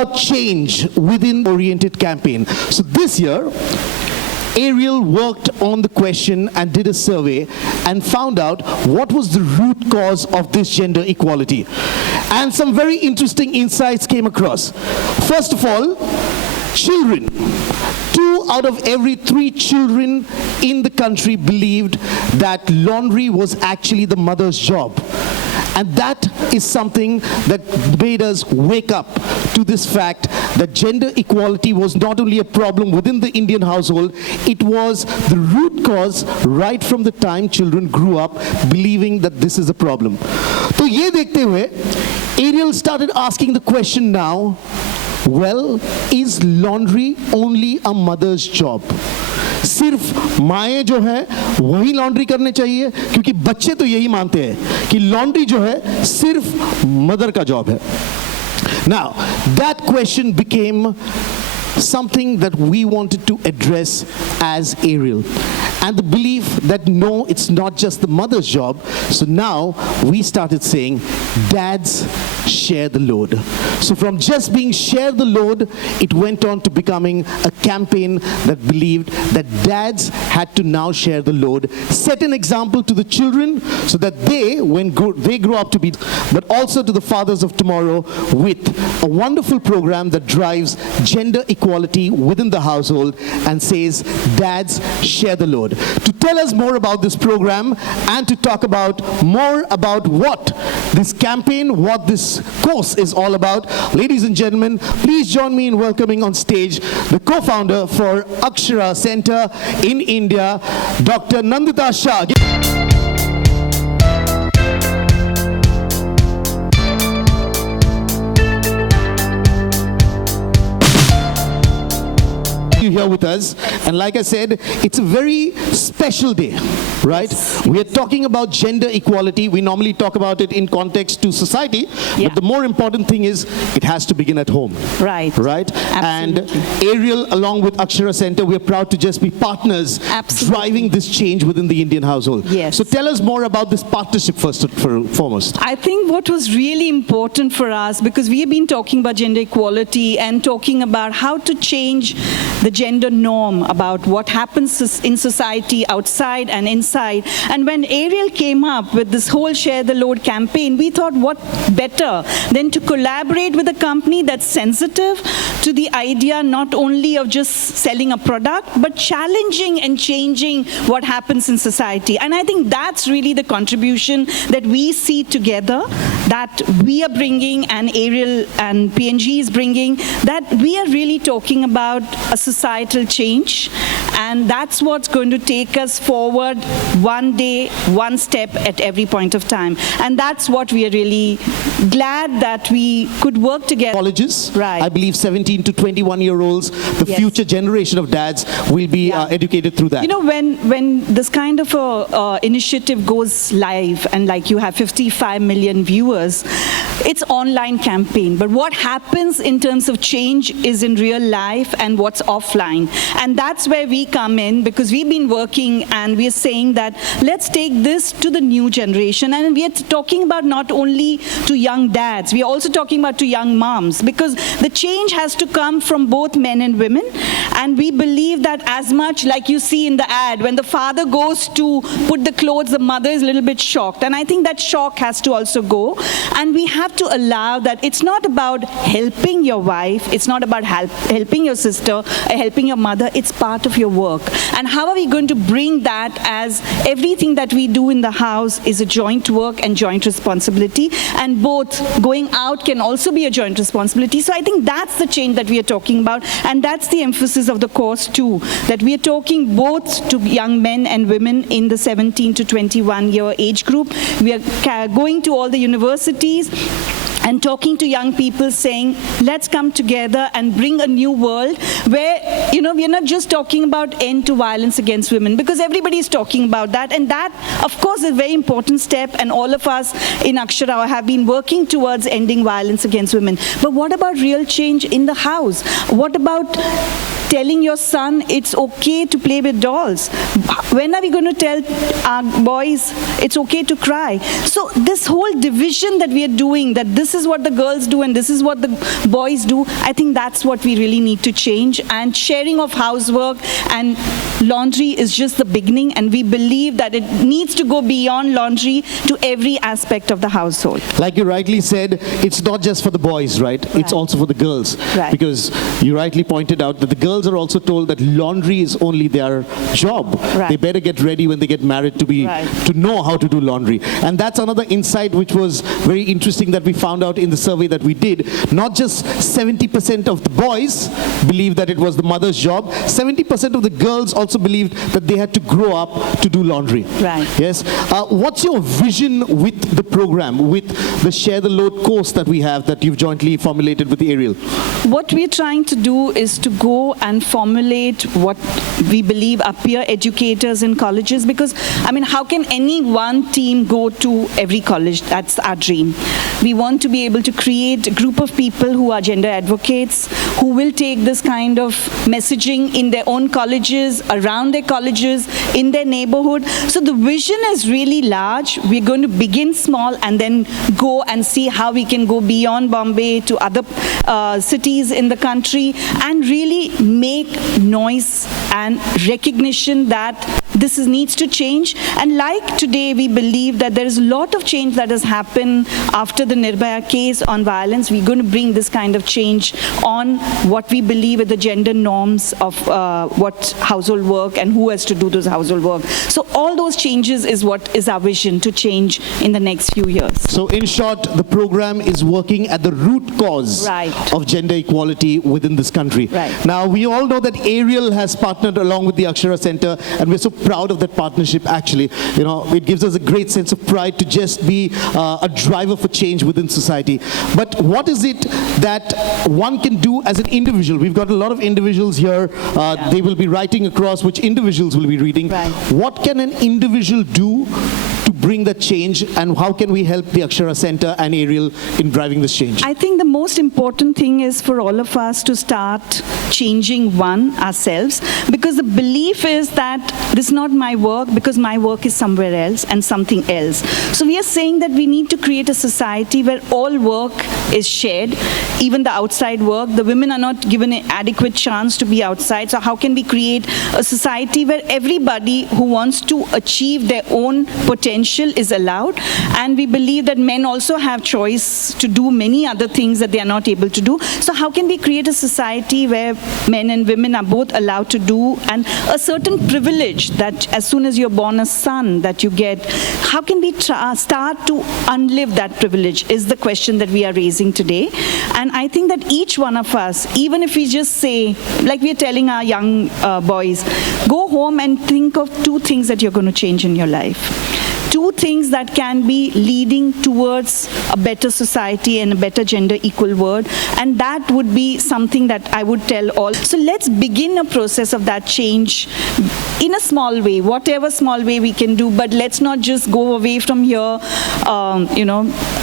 about change within oriented campaign. So this year, Ariel worked on the question and did a survey and found out what was the root cause of this gender equality. And some very interesting insights came across. First of all, children. 2 out of every 3 children in the country believed that laundry was actually the mother's job. And that is something that made us wake up to this fact that gender equality was not only a problem within the Indian household, it was the root cause right from the time children grew up believing that this is a problem. So ye dekhte hue, Ariel started asking the question now, well, is laundry only a mother's job? सिर्फ माएँ जो है वही laundry करने चाहिए, क्योंकि बच्चे तो यही मानते हैं कि लॉन्ड्री जो है सिर्फ मदर का जॉब है. Now, that question became something that we wanted to address as Ariel. And the belief that no, it's not just the mother's job. So now we started saying, dads share the load. So from just being share the load, it went on to becoming a campaign that believed that dads had to now share the load, set an example to the children so that they, when they grow up to be, but also to the fathers of tomorrow with a wonderful program that drives gender equality within the household and says, dads share the load. To tell us more about this program and to talk about more about what this campaign, what this course is all about, ladies and gentlemen, please join me in welcoming on stage the co-founder for Akshara Center in India, Dr. Nandita Shah. Here with us, and like I said, it's a very special day, right? We are talking about gender equality. We normally talk about it in context to society, but the more important thing is it has to begin at home. Right. And Ariel, along with Akshara Center, we are proud to just be partners driving this change within the Indian household. Yes. So tell us more about this partnership first and foremost. I think what was really important for us, because we have been talking about gender equality and talking about how to change the gender norm about what happens in society outside and inside. And when Ariel came up with this whole Share the Load campaign, we thought what better than to collaborate with a company that's sensitive to the idea not only of just selling a product, but challenging and changing what happens in society. And I think that's really the contribution that we see together, that we are bringing and Ariel and PNG is bringing, that we are really talking about a societal change, and that's what's going to take us forward one day, one step at every point of time. And that's what we are really glad that we could work together. Colleges, right. I believe 17 to 21-year-olds, the future generation of dads will be educated through that. You know, when this kind of a initiative goes live, and like you have 55 million viewers, it's online campaign, but what happens in terms of change is in real life and what's offline. And that's where we come in, because we've been working and we're saying that let's take this to the new generation. And we are talking about not only to young dads, we are also talking about to young moms, because the change has to come from both men and women. And we believe that as much like you see in the ad, when the father goes to put the clothes, the mother is a little bit shocked. And I think that shock has to also go. And we have to allow that it's not about helping your wife, it's not about helping your sister, helping your mother, it's part of your work. And how are we going to bring that as everything that we do in the house is a joint work and joint responsibility, and both going out can also be a joint responsibility. So I think that's the change that we are talking about, and that's the emphasis of the course too, that we are talking both to young men and women in the 17 to 21 year age group. We are going to all the universities and talking to young people saying, let's come together and bring a new world where, you know, we're not just talking about end to violence against women, because everybody is talking about that. And that, of course, is a very important step. And all of us in Akshara have been working towards ending violence against women. But what about real change in the house? What about telling your son it's okay to play with dolls? When are we going to tell our boys it's okay to cry? So this whole division that we are doing, that this is what the girls do and this is what the boys do, I think that's what we really need to change. And sharing of housework and laundry is just the beginning, and we believe that it needs to go beyond laundry to every aspect of the household. Like you rightly said, it's not just for the boys, right? It's also for the girls. Right. Because you rightly pointed out that the girls are also told that laundry is only their job. Right. They better get ready when they get married to know how to do laundry. And that's another insight which was very interesting that we found out in the survey that we did. Not just 70% of the boys believed that it was the mother's job, 70% of the girls also believed that they had to grow up to do laundry. Right. Yes. What's your vision with the program, with the Share the Load course that we have that you've jointly formulated with Ariel? What we're trying to do is to go and formulate what we believe are peer educators in colleges, because, I mean, how can any one team go to every college? That's our dream. We want to be able to create a group of people who are gender advocates, who will take this kind of messaging in their own colleges, around their colleges, in their neighborhood. So the vision is really large. We're going to begin small and then go and see how we can go beyond Bombay to other cities in the country and really make noise and recognition that this needs to change. And like today, we believe that there is a lot of change that has happened after the Nirbhaya case on violence. We're going to bring this kind of change on what we believe are the gender norms of what household work and who has to do those household work. So all those changes is what is our vision to change in the next few years. So in short, the program is working at the root cause of gender equality within this country. Right. Now, we all know that Ariel has partnered along with the Akshara Center, and we're so proud of that partnership, actually. You know, it gives us a great sense of pride to just be a driver for change within society. But what is it that one can do as an individual? We've got a lot of individuals here. They will be writing across, which individuals will be reading. Right. What can an individual do to bring that change, and how can we help the Akshara Center and Ariel in driving this change? I think the most important thing is for all of us to start changing ourselves, because the belief is that this is not my work, because my work is somewhere else and something else. So we are saying that we need to create a society where all work is shared, even the outside work. The women are not given an adequate chance to be outside. So how can we create a society where everybody who wants to achieve their own potential is allowed? And we believe that men also have choice to do many other things that they are not able to do. So how can we create a society where men and women are both allowed to do, and a certain privilege that as soon as you're born a son that you get, how can we start to unlive that privilege is the question that we are raising today. And I think that each one of us, even if we just say, like we're telling our young boys, go home and think of 2 things that you're going to change in your life. 2 things that can be leading towards a better society and a better gender equal world, and that would be something that I would tell all. So let's begin a process of that change in a small way, whatever small way we can do, but let's not just go away from here,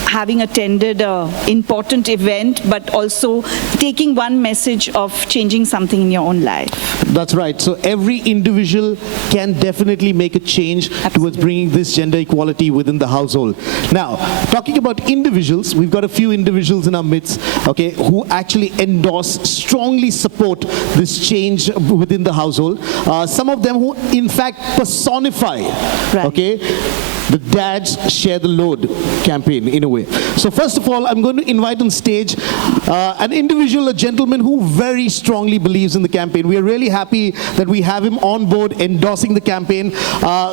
having attended an important event, but also taking one message of changing something in your own life. That's right. So every individual can definitely make a change towards bringing this gender equality within the household. Now, talking about individuals, we've got a few individuals in our midst, okay, who actually endorse, strongly support this change within the household. Some of them who, in fact, personify, okay, the Dads Share the Load campaign in a way. So first of all, I'm going to invite on stage an individual, a gentleman who very strongly believes in the campaign. We are really happy that we have him on board endorsing the campaign.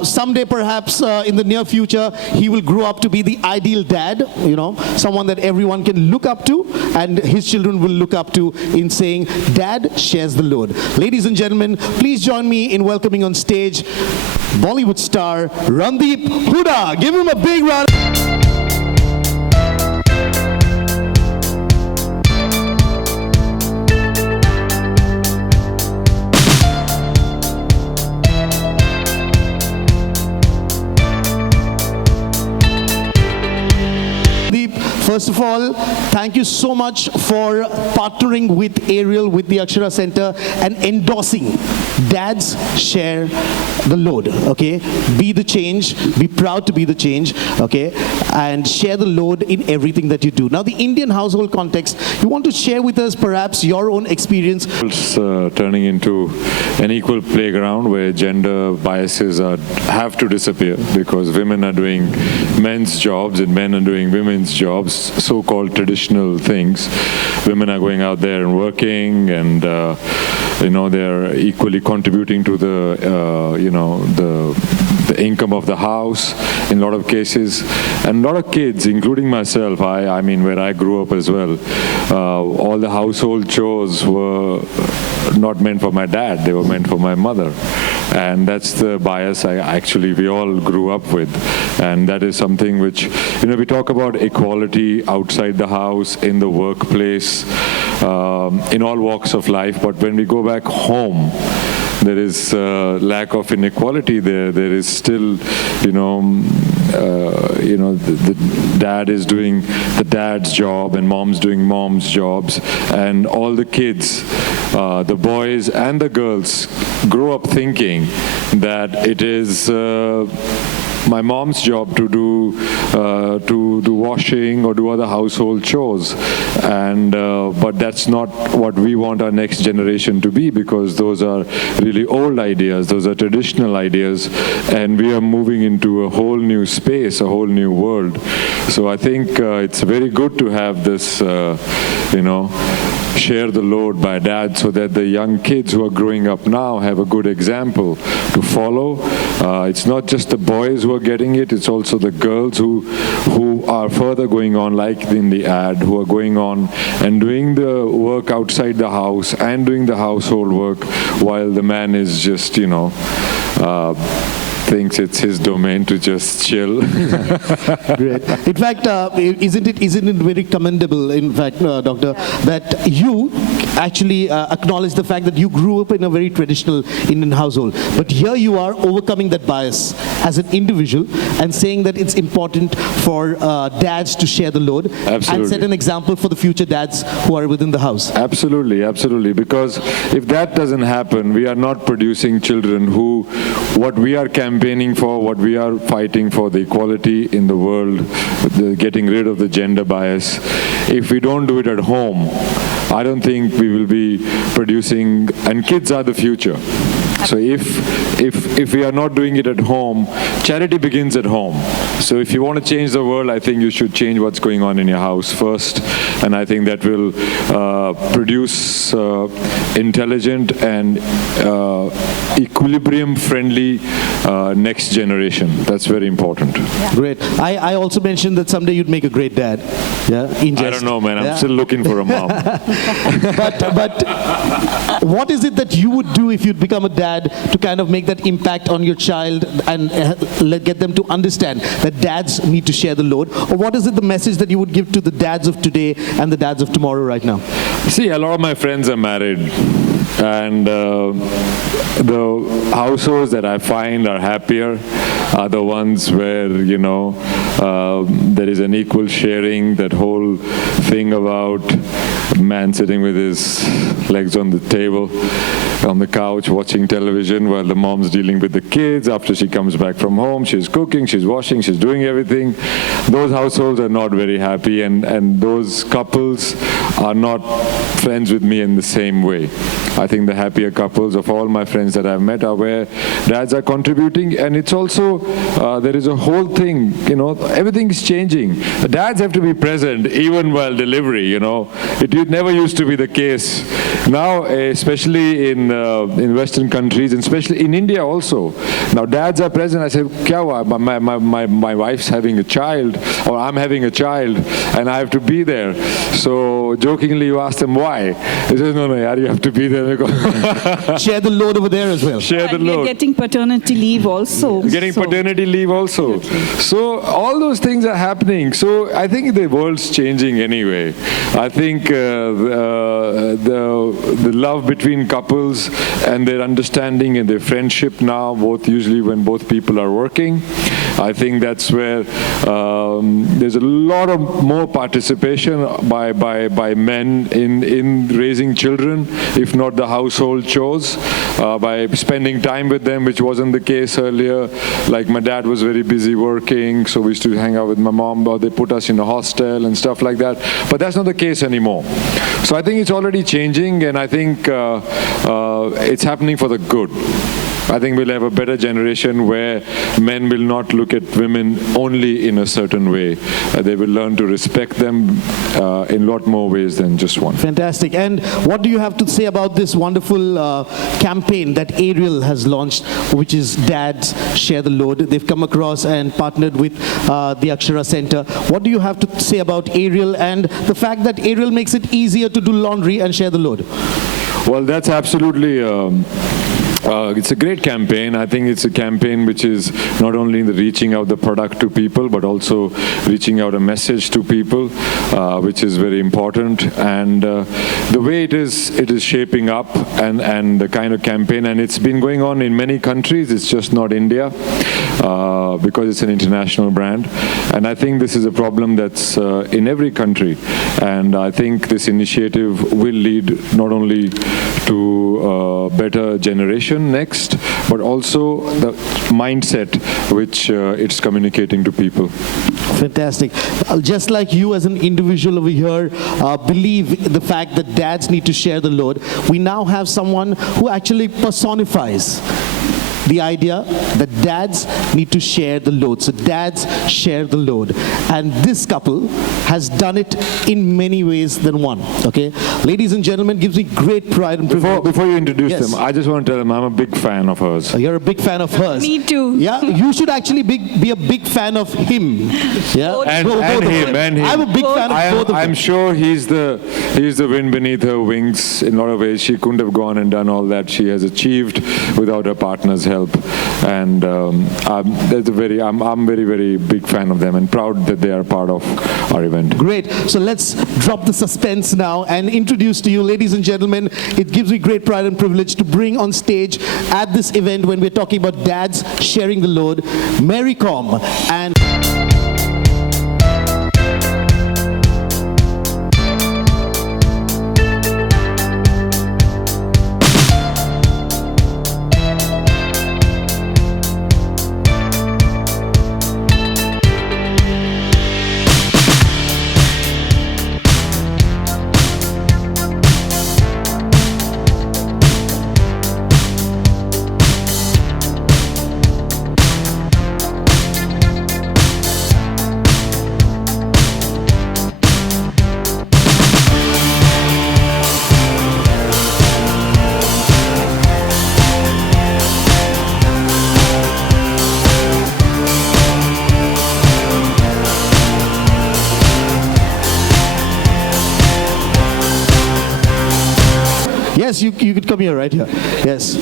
Someday, perhaps in the near future, he will grow up to be the ideal dad, you know, someone that everyone can look up to, and his children will look up to in saying, Dad shares the load. Ladies and gentlemen, please join me in welcoming on stage Bollywood star Randeep Hooda. Give him a big round. first of all, thank you so much for partnering with Ariel, with the Akshara Center, and endorsing Dads Share the Load, okay? Be the change, be proud to be the change, okay? And share the load in everything that you do. Now, the Indian household context, you want to share with us perhaps your own experience? It's turning into an equal playground where gender biases have to disappear because women are doing men's jobs and men are doing women's jobs, so-called traditional things. Women are going out there and working, and they're equally contributing to the the income of the house in a lot of cases. And a lot of kids, including myself, I mean where I grew up as well, all the household chores were not meant for my dad, they were meant for my mother. And that's the bias we all grew up with. And that is something which, we talk about equality outside the house, in the workplace, in all walks of life, but when we go back home, there is lack of inequality there. There is still, the dad is doing the dad's job and mom's doing mom's jobs, and all the kids, the boys and the girls, grow up thinking that it is my mom's job to do washing or do other household chores, and but that's not what we want our next generation to be, because those are really old ideas, those are traditional ideas, and we are moving into a whole new space, a whole new world. So I think it's very good to have this, share the load by dad, so that the young kids who are growing up now have a good example to follow. It's not just the boys who are getting it, it's also the girls who are further going on, like in the ad, who are going on and doing the work outside the house and doing the household work, while the man is just, thinks it's his domain to just chill. Great. In fact, isn't it very commendable, in fact, Doctor, that you actually acknowledge the fact that you grew up in a very traditional Indian household, but here you are overcoming that bias as an individual and saying that it's important for dads to share the load. Absolutely. And set an example for the future dads who are within the house. Absolutely, absolutely. Because if that doesn't happen, we are not producing children who, what we are campaigning for, what we are fighting for, the equality in the world, the getting rid of the gender bias, if we don't do it at home, I don't think we will be producing, and kids are the future. So if we are not doing it at home, charity begins at home. So if you want to change the world, I think you should change what's going on in your house first, and I think that will produce intelligent and equilibrium-friendly next generation. That's very important. Yeah. Great. I also mentioned that someday you'd make a great dad. Yeah, in jest. I don't know, man. I'm still looking for a mom. But what is it that you would do if you'd become a dad to kind of make that impact on your child and get them to understand that dads need to share the load? Or what is it, the message that you would give to the dads of today and the dads of tomorrow right now? See, a lot of my friends are married, and the households that I find are happier are the ones where, there is an equal sharing, that whole thing about a man sitting with his legs on the table, on the couch, watching television while the mom's dealing with the kids. After she comes back from home, she's cooking, she's washing, she's doing everything. Those households are not very happy, and those couples are not friends with me in the same way. I think the happier couples of all my friends that I've met are where dads are contributing, and it's also, there is a whole thing, everything is changing. The dads have to be present even while delivery, It never used to be the case. Now, especially in Western countries, and especially in India also, now dads are present. I say, Kya hua? My wife's having a child, or I'm having a child, and I have to be there. So So jokingly you ask them why. They say, no, yaar, you have to be there. Because Share the load over there as well. share the And we're load. getting paternity leave also. Getting So- paternity leave also. So all those things are happening. So I think the world's changing anyway. I think the love between couples and their understanding and their friendship now, both usually when both people are working, I think that's where there's a lot of more participation by men in raising children, if not the household chores, by spending time with them, which wasn't the case earlier. Like my dad was very busy working, so we used to hang out with my mom, or they put us in a hostel and stuff like that. But that's not the case anymore. So I think it's already changing, and I think it's happening for the good. I think we'll have a better generation where men will not look at women only in a certain way. They will learn to respect them in a lot more ways than just one. Fantastic. And what do you have to say about this wonderful campaign that Ariel has launched, which is Dads Share the Load? They've come across and partnered with the Akshara Center. What do you have to say about Ariel and the fact that Ariel makes it easier to do laundry and share the load? Well, that's absolutely... it's a great campaign. I think it's a campaign which is not only in the reaching out the product to people, but also reaching out a message to people, which is very important. And the way it is shaping up, and the kind of campaign, and it's been going on in many countries. It's just not India, because it's an international brand. And I think this is a problem that's in every country. And I think this initiative will lead not only to better generation next, but also the mindset which it's communicating to people. Fantastic. Just like you as an individual over here believe the fact that dads need to share the load, we now have someone who actually personifies the idea that dads need to share the load. So dads share the load. And this couple has done it in many ways than one. Okay? Ladies and gentlemen, gives me great pride and privilege. Before you introduce Yes. them, I just want to tell them I'm a big fan of hers. You're a big fan of hers. Me too. Yeah, you should actually be a big fan of him. Yeah, And Both of him, them. and him. I'm a big fan of both of them. I'm sure he's the wind beneath her wings in a lot of ways. She couldn't have gone and done all that she has achieved without her partner's help. And I'm very, very big fan of them and proud that they are part of our event. Great. So let's drop the suspense now and introduce to you, ladies and gentlemen, it gives me great pride and privilege to bring on stage at this event when we're talking about dads sharing the load, Mary Com and... Yes, you could come here, right here. Yes.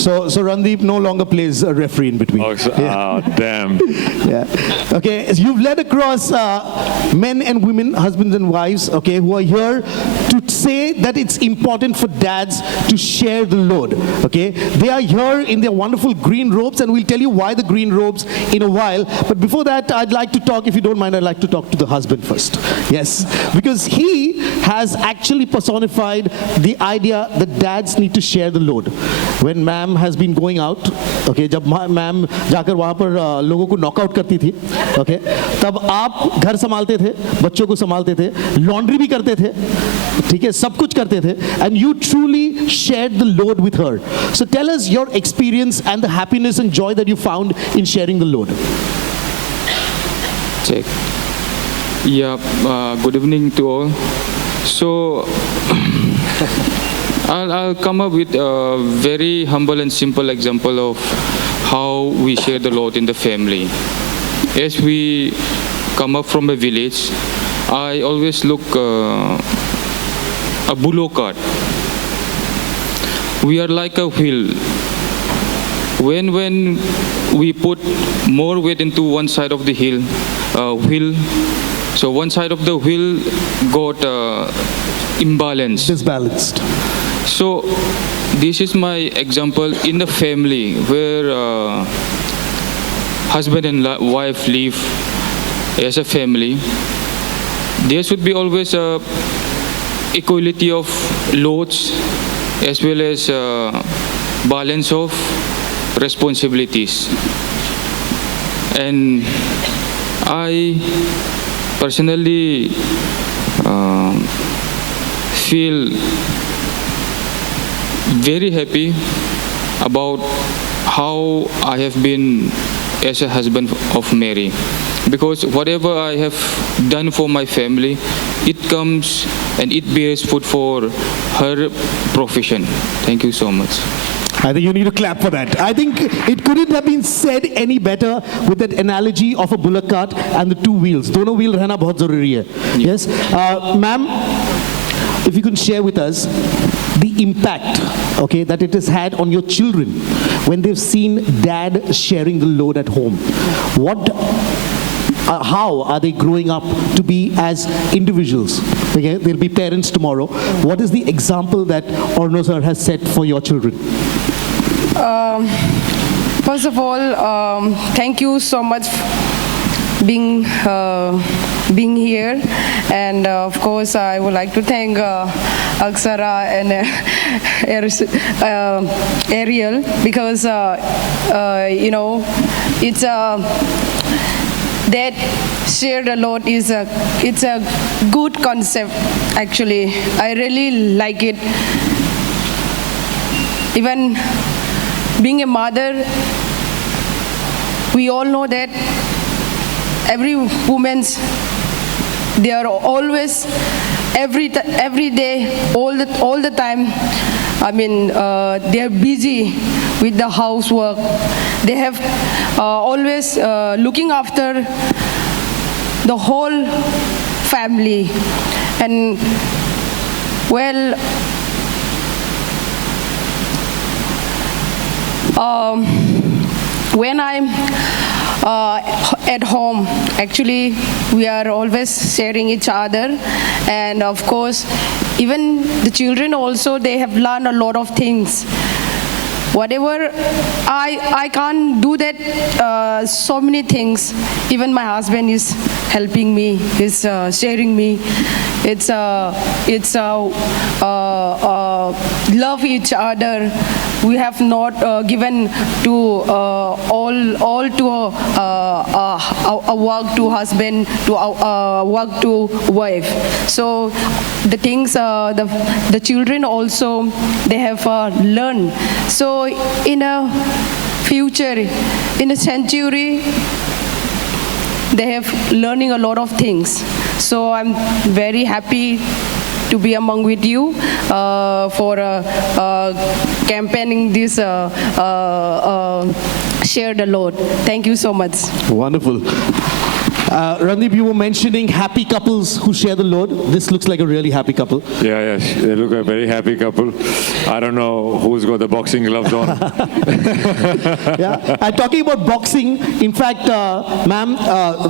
So Randeep no longer plays a referee in between. Oh, damn. Yeah. Okay, so you've led across men and women, husbands and wives, okay, who are here to say that it's important for dads to share the load, okay? They are here in their wonderful green robes, and we'll tell you why the green robes in a while. But before that, I'd like to talk, if you don't mind, I'd like to talk to the husband first. Yes, because he has actually personified the idea that dads need to share the load. When ma'am has been going out, okay, जब ma'am जाकर वहाँ पर लोगों को knockout करती थी, okay, तब आप घर संभालते थे, बच्चों को संभालते थे, लॉन्ड्री भी करते थे, ठीक है, सब कुछ करते थे, and you truly shared the load with her. So tell us your experience and the happiness and joy that you found in sharing the load. Check. Yeah, good evening to all. So, I'll come up with a very humble and simple example of how we share the load in the family. As we come up from a village, I always look a bullock cart. We are like a wheel. When we put more weight into one side of the wheel, so one side of the wheel got imbalanced. Disbalanced. So this is my example in the family where husband and wife live as a family. There should be always a equality of loads as well as balance of responsibilities. And I personally feel very happy about how I have been as a husband of Mary, because whatever I have done for my family, it comes and it bears fruit for her profession. Thank you so much. I think you need to clap for that. I think it couldn't have been said any better with that analogy of a bullock cart and the two wheels. Dono wheel रहना बहुत ज़रूरी है. Yes, ma'am, if you can share with us the impact, okay, that it has had on your children when they've seen dad sharing the load at home. How are they growing up to be as individuals? Okay, they'll be parents tomorrow. What is the example that Orno sir has set for your children? First of all, thank you so much being here, and of course I would like to thank Aksara and Ariel, because you know, it's that shared a lot is it's a good concept. Actually, I really like it. Even being a mother, we all know that every woman's, they are always every day, all the time. I mean, they are busy with the housework. They have always looking after the whole family. And well, when I'm at home, actually we are always sharing each other, and of course even the children also, they have learned a lot of things. Whatever I can't do that, so many things. Even my husband is helping me, is sharing me. It's love each other. We have not given to all to a work to husband, to work to wife. So the things the children also, they have learned. So in a future, in a century, they have learning a lot of things. So I'm very happy to be among with you for campaigning this share the load. Thank you so much. Wonderful. Randeep, you were mentioning happy couples who share the load. This looks like a really happy couple. Yeah, they look a very happy couple. I don't know who's got the boxing gloves on. Yeah, and talking about boxing, in fact, ma'am,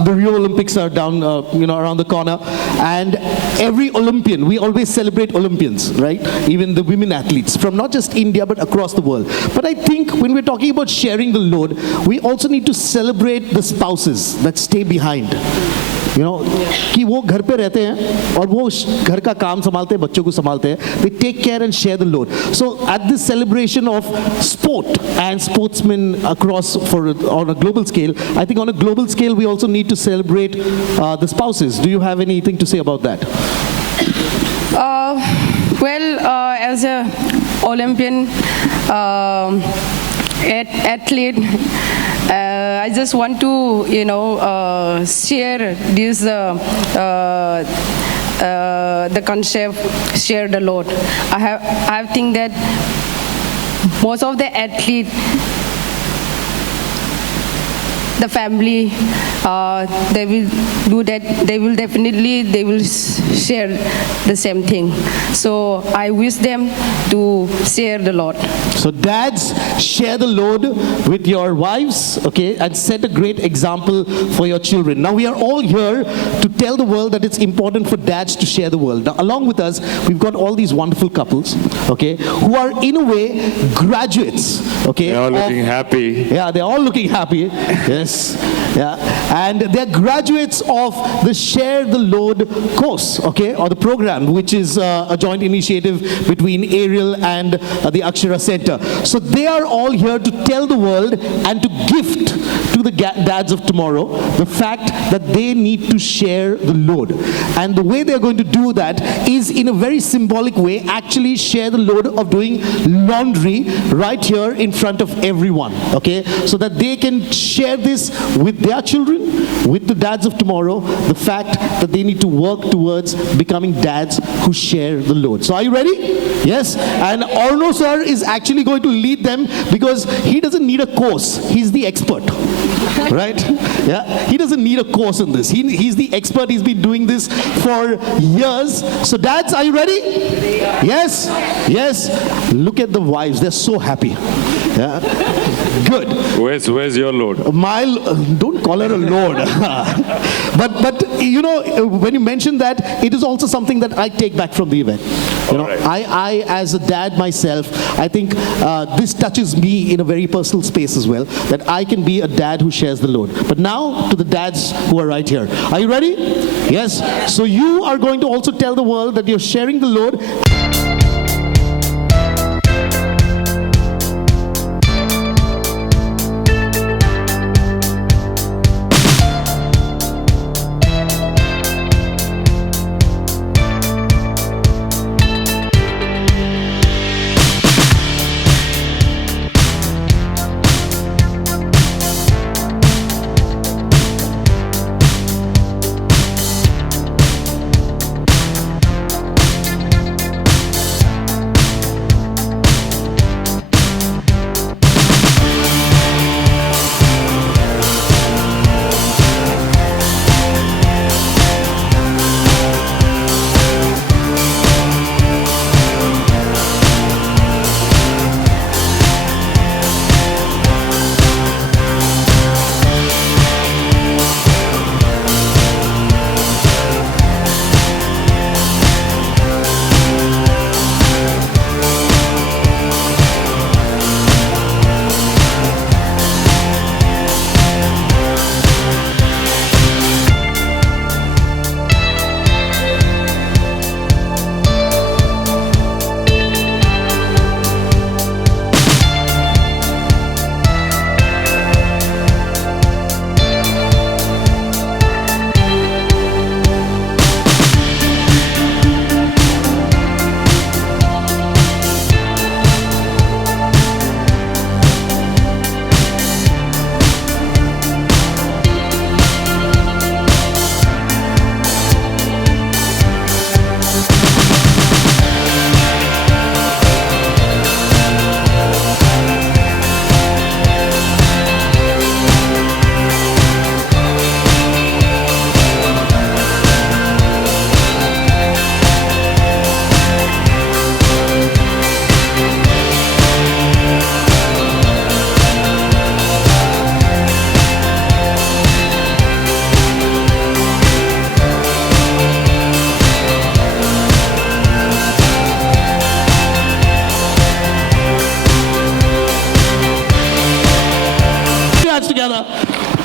the Rio Olympics are down, around the corner, and every Olympian, we always celebrate Olympians, right? Even the women athletes from not just India but across the world. But I think when we're talking about sharing the load, we also need to celebrate the spouses that stay behind. कि वो घर पे रहते हैं और वो घर का काम संभालते हैं, बच्चों को संभालते हैं. They take care and share the load. So at this celebration of sport and sportsmen across on a global scale, I think on a global scale we also need to celebrate the spouses. Do you have anything to say about that? Well, as a Olympian athlete, I just want to, share this the concept, share the load. I think that most of the athletes, the family, they will do that. They will definitely, they will share the same thing. So I wish them to share the load. So dads, share the load with your wives, okay, and set a great example for your children. Now we are all here to tell the world that it's important for dads to share the world. Now along with us, we've got all these wonderful couples, okay, who are in a way graduates, okay. They're all looking happy. Yeah, they're all looking happy. Yes. Yeah. And they're graduates of the Share the Load course, okay, or the program, which is a joint initiative between Ariel and the Akshara Center. So they are all here to tell the world and to gift to the dads of tomorrow the fact that they need to share the load. And the way they're going to do that is in a very symbolic way, actually share the load of doing laundry right here in front of everyone, okay? So that they can share this with their children, with the dads of tomorrow, the fact that they need to work towards becoming dads who share the load. So are you ready? Yes? And Orno sir is actually going to lead them because he doesn't need a course. He's the expert. Right? Yeah? He doesn't need a course in this. He's the expert. He's been doing this for years. So dads, are you ready? Yes? Yes? Look at the wives. They're so happy. Yeah? Good. Where's your load? Don't call her a load. but you know, when you mention that, it is also something that I take back from the event. You know, right. I as a dad myself, I think this touches me in a very personal space as well, that I can be a dad who shares the load. But now to the dads who are right here. Are you ready? Yes. So you are going to also tell the world that you're sharing the load.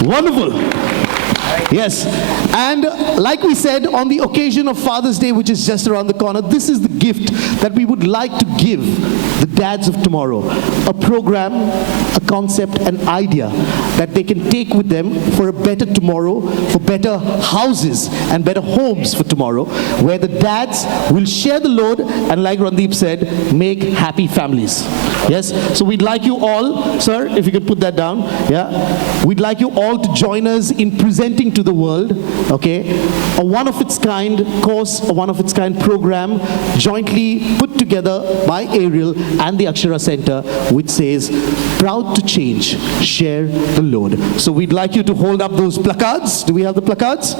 Wonderful. Yes. And like we said, on the occasion of Father's Day, which is just around the corner, this is the gift that we would like to give the dads of tomorrow. A program, a concept, an idea that they can take with them for a better tomorrow, for better houses and better homes for tomorrow, where the dads will share the load and, like Randeep said, make happy families. Yes? So we'd like you all, sir, if you could put that down, yeah? We'd like you all to join us in presenting to the world, okay, a one-of-its-kind course, a one-of-its-kind program jointly put together by Ariel and the Akshara Center, which says, proud to change, share the load. So we'd like you to hold up those placards. Do we have the placards?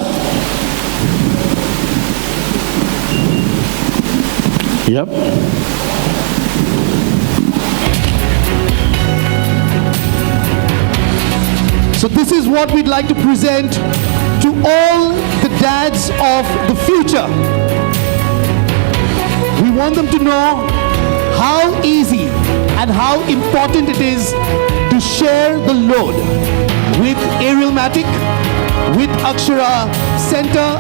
Yep. So this is what we'd like to present to all the dads of the future. We want them to know how easy and how important it is to share the load with Ariel Matic, with Akshara Center,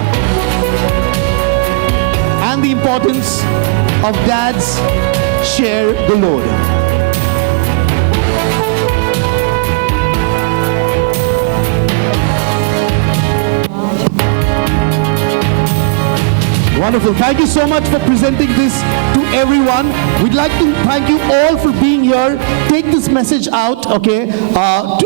and the importance of dads share the load. Wonderful. Thank you so much for presenting this to everyone. We'd like to thank you all for being here. Take this message out, okay,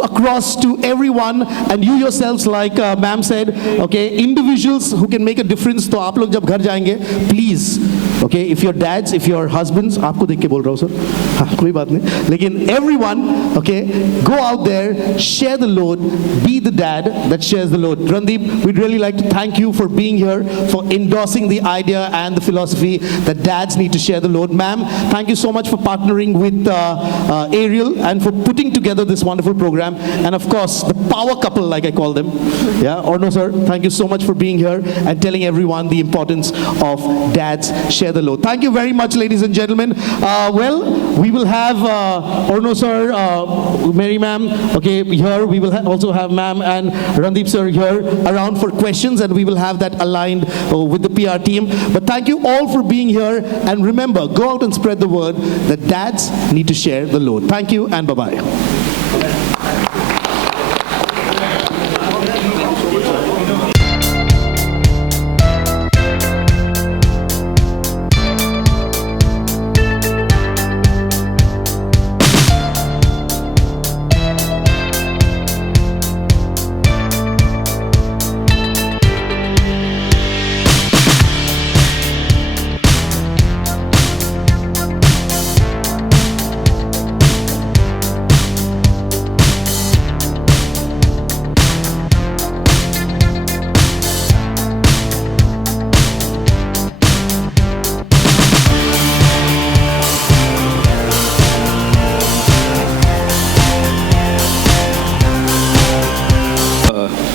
across to everyone, and you yourselves, like ma'am said, okay, individuals who can make a difference. तो आप लोग जब घर जाएंगे, please, okay, if your dads, if your husbands, आपको देख के बोल रहा हूँ सर, हाँ कोई बात नहीं, लेकिन everyone, okay, go out there, share the load, be the dad that shares the load. Randeep, we'd really like to thank you for being here, for endorsing the idea and the philosophy that dads need to share the load. Ma'am, thank you so much for partnering with Ariel and for putting together this wonderful program. And of course, the power couple, like I call them. Yeah, Orno sir, thank you so much for being here and telling everyone the importance of dads share the load. Thank you very much, ladies and gentlemen. Well, we will have Orno sir, Mary ma'am, okay, here. We will also have ma'am and Randeep sir here around for questions, and we will have that aligned with the PR team. But thank you all for being here, and remember, go out and spread the word that dads need to share the load. Thank you and bye-bye.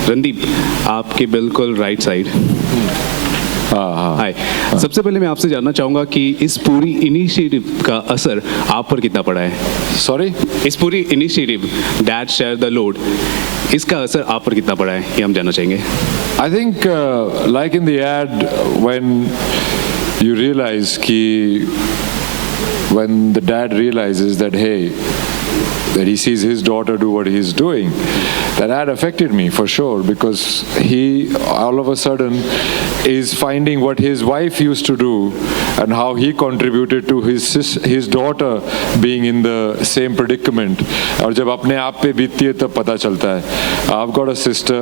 Randeep, आपके बिल्कुल right side. हाय, सबसे पहले मैं आपसे जानना चाहूँगा कि इस पूरी इनिशिएटिव का असर आप पर कितना पड़ा है? Sorry? इस पूरी initiative dad share the load, इसका असर आप पर कितना पड़ा है, ये हम जानना चाहेंगे। I think, like in the ad, when you realize when the dad realizes that, hey, that he sees his daughter do what he's doing, that ad affected me for sure, because he all of a sudden is finding what his wife used to do and how he contributed to his daughter being in the same predicament. और जब अपने आप पे बीतती है तब पता चलता है. I've got a sister,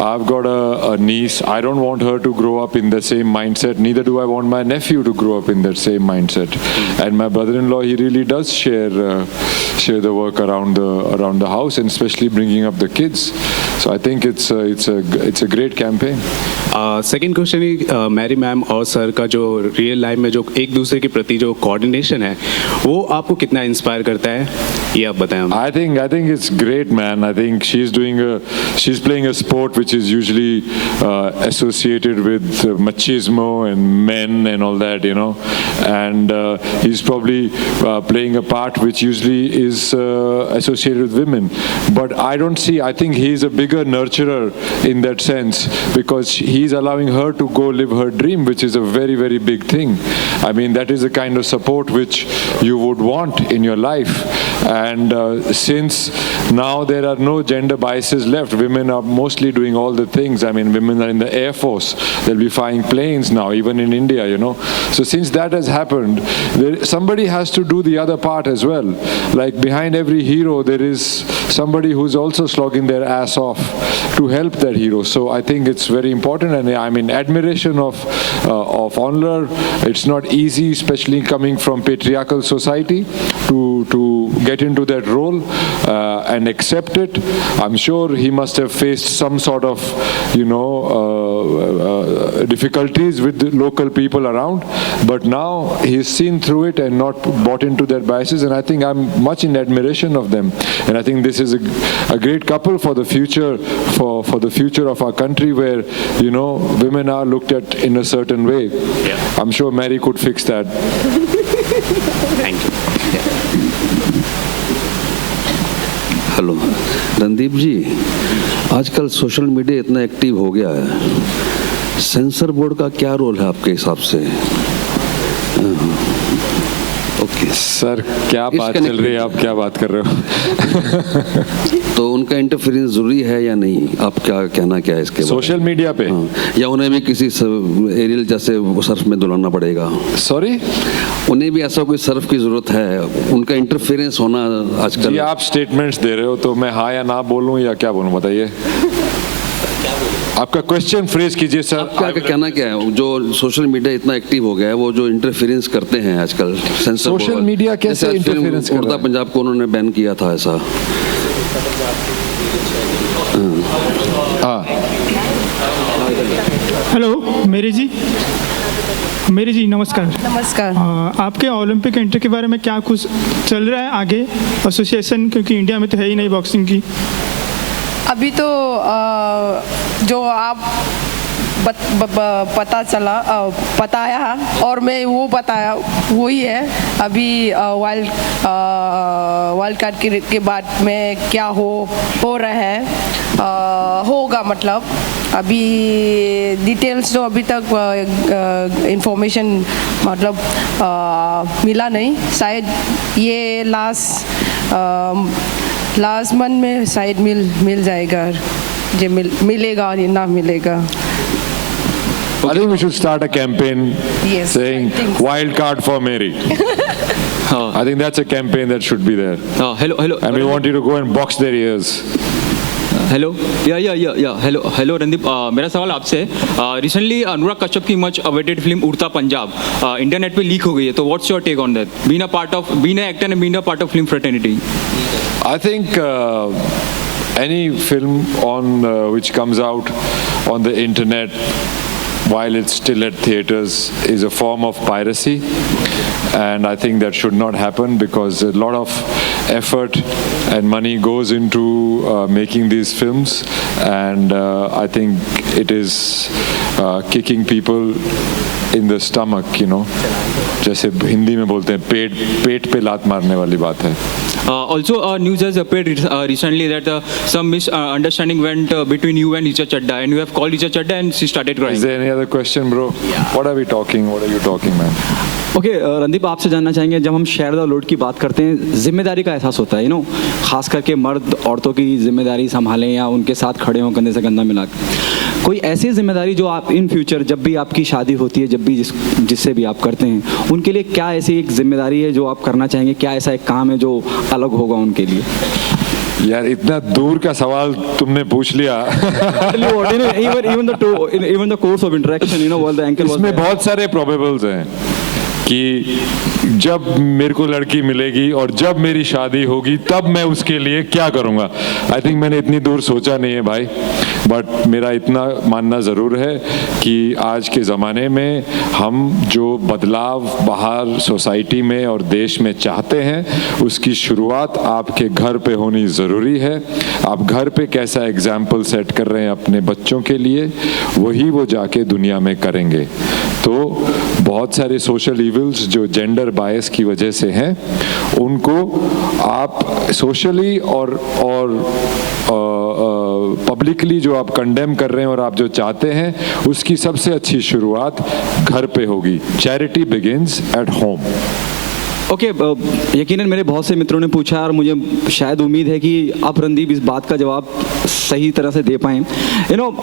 I've got a niece. I don't want her to grow up in the same mindset. Neither do I want my nephew to grow up in that same mindset. And my brother-in-law, he really does share the work around the house, and especially bringing up the kids. So I think it's a great campaign. Second question ही Mary ma'am और sir का जो real life में जो एक दूसरे के प्रति जो कोऑर्डिनेशन है वो आपको कितना इंस्पायर करता है, ये आप बताएं हमें. I think it's great, man. I think she's playing a sport which is usually associated with machismo and men and all that, you know. And he's probably playing a part which usually is associated with women. But I think he's a bigger nurturer in that sense, because he's allowing her to go live her dream, which is a very, very big thing. I mean, that is the kind of support which you would want in your life. And since now there are no gender biases left, women are mostly doing all the things. I mean, women are in the Air Force. They'll be flying planes now, even in India, you know. So since that has happened, somebody has to do the other part as well. Like behind every hero, there is somebody who's also slogging their ass off to help that hero. So I think it's very important, and I'm in admiration of Onlar. It's not easy, especially coming from patriarchal society, to get into that role and accept it. I'm sure he must have faced some sort of, difficulties with the local people around, but now he's seen through it and not bought into their biases, and I think I'm much in admiration of them. And I think this is a great couple for the future, for the future of our country, where, women are looked at in a certain way. Yeah. I'm sure Mary could fix that. Thank you. Hello Randeep ji, आजकल social media इतना active हो गया है, sensor board का क्या role है आपके हिसाब से? ओके सर, क्या बात चल रही है, आप क्या बात कर रहे हो? तो उनका इंटरफेरेंस जरूरी है या नहीं? आप क्या कहना क्या है इसके बारे में? सोशल मीडिया पे? या उन्हें भी किसी एरियल जैसे सर्फ में दुलाना पड़ेगा? सॉरी, उन्हें भी ऐसा कोई सर्फ की जरूरत है? उनका इंटरफेरेंस होना आजकल। जी, आप स्टेटमेंट्स दे रहे हो तो मैं हाँ या ना बोलूं या क्या बोलूं, बताइए। आपका क्वेश्चन फ्रेज कीजिए सर। आपका कहना क्या है? जो सोशल मीडिया इतना एक्टिव हो गया है, वो जो इंटरफेरेंस करते हैं आजकल सेंसर, सोशल मीडिया कैसे इंटरफेरेंस कर रहा है? उड़ता पंजाब को उन्होंने बैन किया था ऐसा। हाँ, हेलो मेरी जी नमस्कार। नमस्कार। आपके ओलंपिक एंट्री के बारे में क्या कुछ चल रहा है आगे एसोसिएशन, क्योंकि इंडिया में तो है ही नहीं बॉक्सिंग की। अभी तो जो आप बताया और मैं वो बताया वही है। अभी वर्ल्ड कप के बाद में क्या हो रहा है, होगा, मतलब अभी डिटेल्स तो अभी तक इंफॉर्मेशन मतलब मिला नहीं। शायद ये लास्ट मंथ में शायद मिल जाएगा, जो मिलेगा या ना मिलेगा। I think we should start a campaign saying wild card for Mary. I think that's a campaign that should be there. Hello. And we want you to go and box their ears. Hello hello Randeep, मेरा सवाल आपसे है, recently Anurag Kashyap की much awaited film उड़ता Punjab internet पे leak हो गई है, तो what's your take on that, being a actor and being a part of film fraternity? I think any film which comes out on the internet while it's still at theaters is a form of piracy, and I think that should not happen, because a lot of effort and money goes into making these films, and I think it is kicking people in the stomach, जैसे हिंदी में बोलते हैं, पेट पे लात मारने वाली बात है। Also, news has appeared recently that some misunderstanding went between you and Richa Chadda, and you have called Richa Chadda and she started crying. Is there any other question, bro? Yeah. What are we talking? What are you talking, man? Okay Randeep, आपसे जानना चाहेंगे, जब हम share the load की बात करते हैं, जिम्मेदारी का एहसास होता है, खास करके मर्द औरतों की जिम्मेदारी संभालें या उनके साथ खड़े हों कंधे से कंधा मिलाकर। कोई ऐसी जिम्मेदारी जो आप इन फ्यूचर जब भी आपकी शादी होती है, जब भी जिससे भी आप करते हैं, उनके लिए क्या ऐसी एक जिम्मेदारी है जो आप करना चाहेंगे? क्या ऐसा एक काम है जो अलग होगा उनके लिए? यार, इतना दूर का सवाल तुमने पूछ लिया। इसमें बहुत सारे प्रोबेबल्स हैं कि जब मेरे को लड़की मिलेगी और जब मेरी शादी होगी तब मैं उसके लिए क्या करूँगा। आई थिंक मैंने इतनी दूर सोचा नहीं है भाई, बट मेरा इतना मानना ज़रूर है कि आज के ज़माने में हम जो बदलाव बाहर सोसाइटी में और देश में चाहते हैं, उसकी शुरुआत आपके घर पे होनी ज़रूरी है। आप घर पे कैसा एग्जाम्पल सेट कर रहे हैं अपने बच्चों के लिए, वही वो जाके दुनिया में करेंगे। तो बहुत सारे सोशल इविल्स जो जेंडर बायस की वजह से हैं, उनको आप सोशली और पब्लिकली जो आप कंडेम कर रहे हैं और आप जो चाहते हैं, उसकी सबसे अच्छी शुरुआत घर पे होगी। Charity begins at home. Okay, यकीनन मेरे बहुत से मित्रों ने पूछा और मुझे शायद उम्मीद है कि आप रणदीप इस बात का जवाब सही तरह से दे पाएँ।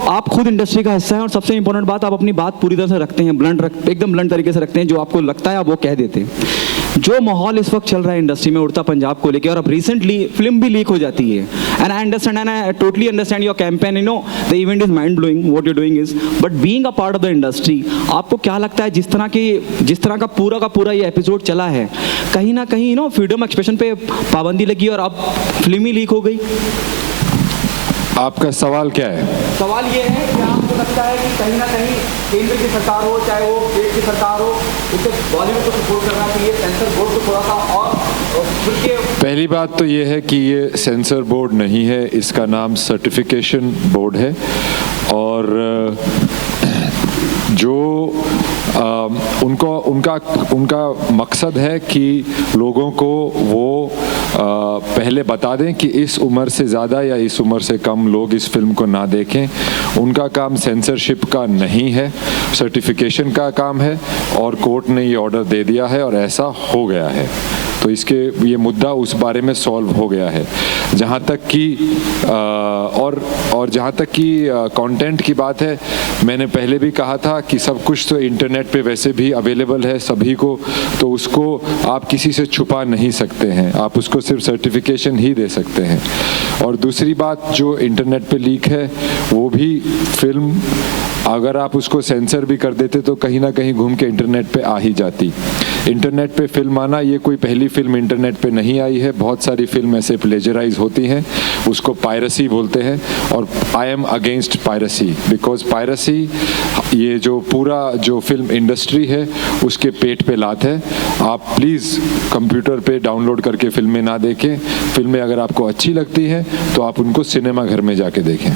आप खुद इंडस्ट्री का हिस्सा हैं और सबसे इंपॉर्टेंट बात, आप अपनी बात पूरी तरह से रखते हैं, एकदम ब्लंट तरीके से रखते हैं। जो आपको लगता है आप वो कह देते हैं। जो माहौल इस वक्त चल रहा है इंडस्ट्री में उड़ता पंजाब को लेकर, और अब रिसेंटली फिल्म भी लीक हो जाती है, and I understand and I totally understand your campaign, the event is mind blowing what you doing is, but being a part of the industry, आपको क्या लगता है जिस तरह का पूरा ये एपिसोड चला है, कहीं ना कहीं फ्रीडम एक्सप्रेशन पे पाबंदी लगी और अब फिल्म ही लीक हो गई? आपका सवाल क्या है? सवाल ये है कि आपको लगता है कि कहीं ना कहीं केंद्र की सरकार हो चाहे वो स्टेट की सरकार हो, उसे बॉलीवुड को सपोर्ट करना चाहिए, सेंसर बोर्ड को थोड़ा सा और पहली बात तो ये है कि ये सेंसर बोर्ड नहीं है, इसका नाम सर्टिफिकेशन बोर्ड है। और जो उनका मकसद है कि लोगों को वो पहले बता दें कि इस उम्र से ज़्यादा या इस उम्र से कम लोग इस फिल्म को ना देखें। उनका काम सेंसरशिप का नहीं है, सर्टिफिकेशन का काम है, और कोर्ट ने ये ऑर्डर दे दिया है और ऐसा हो गया है। तो ये मुद्दा उस बारे में सॉल्व हो गया है। जहाँ तक कि कंटेंट की बात है, मैंने पहले भी कहा था कि सब कुछ तो इंटरनेट पे वैसे भी अवेलेबल है सभी को, तो उसको आप किसी से छुपा नहीं सकते हैं, आप उसको सिर्फ सर्टिफिकेशन ही दे सकते हैं। और दूसरी बात, जो इंटरनेट पे लीक है वो भी फिल्म, अगर आप उसको सेंसर भी कर देते तो कहीं ना कहीं घूम के इंटरनेट पे आ ही जाती। इंटरनेट पे फिल्म आना, ये कोई पहली फिल्म इंटरनेट पे नहीं आई है, बहुत सारी फिल्म ऐसे प्लेजराइज होती हैं, उसको पायरेसी बोलते हैं। और I am against piracy, because piracy ये जो फिल्म इंडस्ट्री है उसके पेट पे लात है। आप प्लीज़ कंप्यूटर पे डाउनलोड करके फिल्में ना देखें। फिल्में अगर आपको अच्छी लगती हैं तो आप उनको सिनेमा घर में जाके देखें।